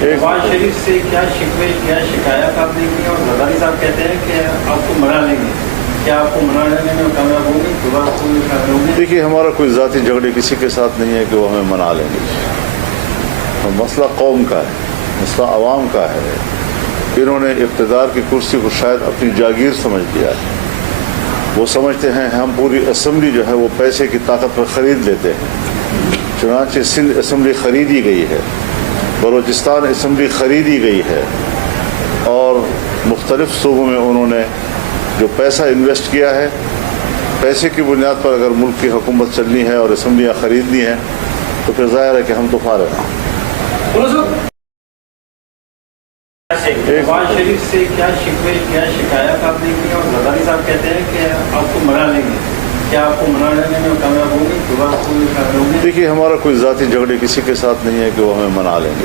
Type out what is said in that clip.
نواز شریف سے کیا شکوے کیا شکایت آپ نے کی اور زرداری صاحب کہتے ہیں کہ آپ کو منا لیں گے، کیا آپ کو منا لینے میں کامیاب ہوں گے؟ دوبارہ کوئی کامیاب ہوں گے؟ دیکھیے ہمارا کوئی ذاتی جھگڑے کسی کے ساتھ نہیں ہے کہ وہ ہمیں منا لیں گے. مسئلہ قوم کا ہے، مسئلہ عوام کا ہے. انہوں نے اقتدار کی کرسی کو شاید اپنی جاگیر سمجھ لیا ہے. وہ سمجھتے ہیں ہم پوری اسمبلی جو ہے وہ پیسے کی طاقت پر خرید لیتے ہیں. چنانچہ سندھ اسمبلی خریدی گئی ہے، بلوچستان اسمبلی خریدی گئی ہے، اور مختلف صوبوں میں انہوں نے جو پیسہ انویسٹ کیا ہے، پیسے کی بنیاد پر اگر ملک کی حکومت چلنی ہے اور اسمبلیاں خریدنی ہیں تو پھر ظاہر ہے کہ ہم تو فارغ ہیں. نواز شریف سے کیا شکوے کیا شکایت آپ نے کی اور زرداری صاحب کہتے ہیں کہ آپ کو منا لیں گے، کیا آپ کو منا لینے میں کامیاب ہوں گے؟ دوبارہ کوئی کامیاب ہوں گے؟ دیکھیے ہمارا کوئی ذاتی جھگڑے کسی کے ساتھ نہیں ہے کہ وہ ہمیں منا لیں گے.